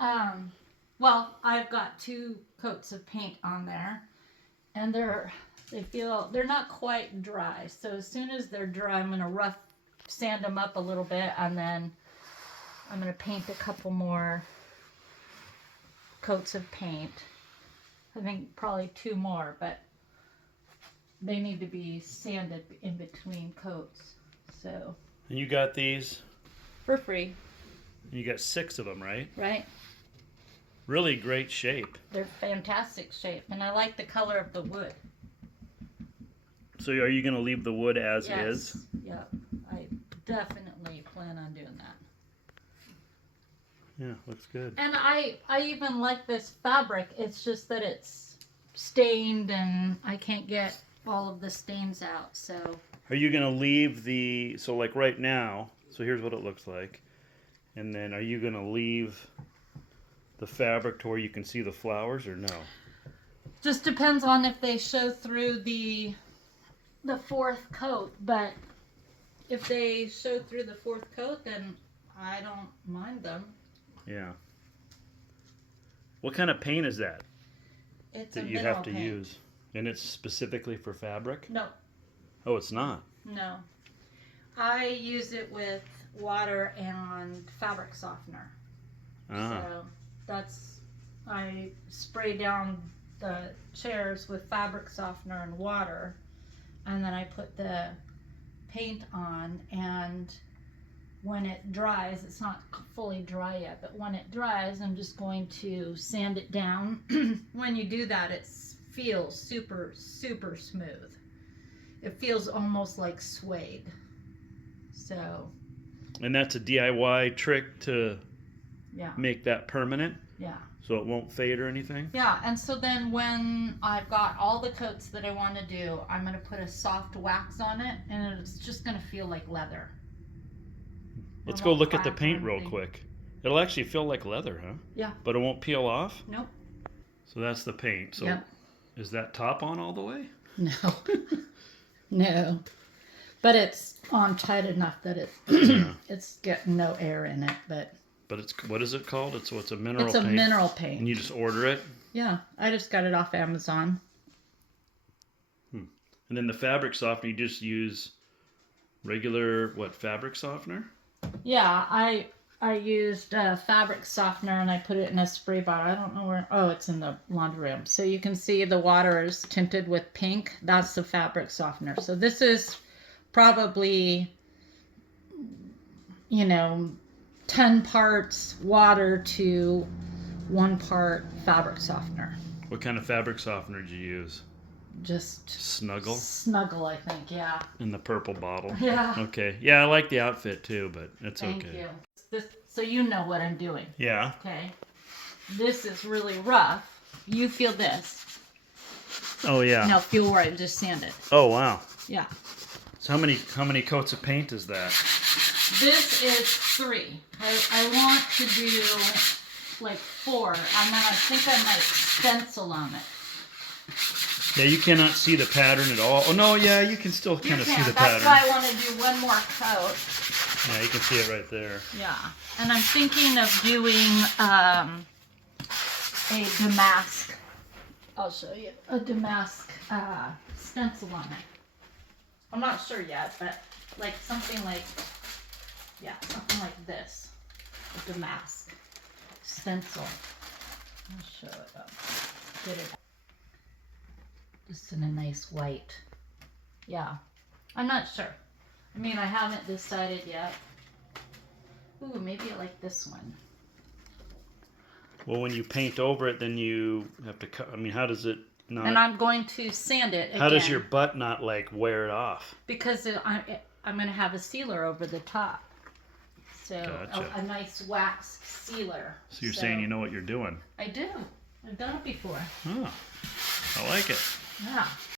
Well, I've got 2 coats of paint on there, and they're not quite dry. So as soon as they're dry, I'm gonna sand them up a little bit, and then I'm gonna paint a couple more coats of paint. I think probably 2 more, but they need to be sanded in between coats. So. And you got these for free. You got 6 of them, right? Right. Really great shape. They're fantastic shape, and I like the color of the wood. So are you going to leave the wood as is? Yeah, I definitely plan on doing that. Yeah, looks good. And I even like this fabric. It's just that it's stained, and I can't get all of the stains out. So. Are you going to leave so like right now, so here's what it looks like. And then are you going to leave the fabric to where you can see the flowers or no? Just depends on if they show through the 4th coat. But if they show through the 4th coat, then I don't mind them. Yeah. What kind of paint is that? It's that you have to use? And it's specifically for fabric? No. Oh, it's not? No. I use it with water and fabric softener. Ah. So I spray down the chairs with fabric softener and water, and then I put the paint on, and when it dries, it's not fully dry yet, but when it dries, I'm just going to sand it down. When you do that, it feels super, super smooth. It feels almost like suede. So. And that's a DIY trick to make that permanent? Yeah. So it won't fade or anything? Yeah, and so then when I've got all the coats that I want to do, I'm going to put a soft wax on it, and it's just going to feel like leather. Let's go look at the paint real quick. It'll actually feel like leather, huh? Yeah. But it won't peel off? Nope. So that's the paint. So is that top on all the way? No. No. But it's on tight enough that it's getting no air in it, but it's, what is it called? It's a mineral paint. It's a mineral paint. And you just order it? Yeah, I just got it off Amazon. And then the fabric softener, you just use regular fabric softener? Yeah, I used fabric softener, and I put it in a spray bottle. I don't know where. Oh, it's in the laundry room. So you can see the water is tinted with pink. That's the fabric softener. So this is probably, 10 parts water to 1 part fabric softener. What kind of fabric softener did you use? Just Snuggle, I think, yeah. In the purple bottle. Yeah. Okay. Yeah, I like the outfit too, but it's okay. Thank you. So you know what I'm doing. Yeah. Okay. This is really rough. You feel this. Oh yeah. Now feel where I just sanded. Oh wow. Yeah. So how many coats of paint is that? This is 3. I want to do like 4, and then I think I might stencil on it. Yeah, you cannot see the pattern at all. Oh no, yeah, you can still kind of see the pattern. That's why I want to do 1 more coat. Yeah, you can see it right there. Yeah, and I'm thinking of doing a damask. I'll show you a damask stencil on it. I'm not sure yet, but something like this, a damask stencil. I'll show it up. Get it. Just in a nice white. Yeah. I'm not sure. I mean, I haven't decided yet. Ooh, maybe I like this one. Well, when you paint over it, then you have to cut. I mean, how does it not... And I'm going to sand it again. How does your butt not, wear it off? Because I'm going to have a sealer over the top. So, gotcha. a nice wax sealer. So you're saying you know what you're doing? I do. I've done it before. Oh, I like it. Yeah.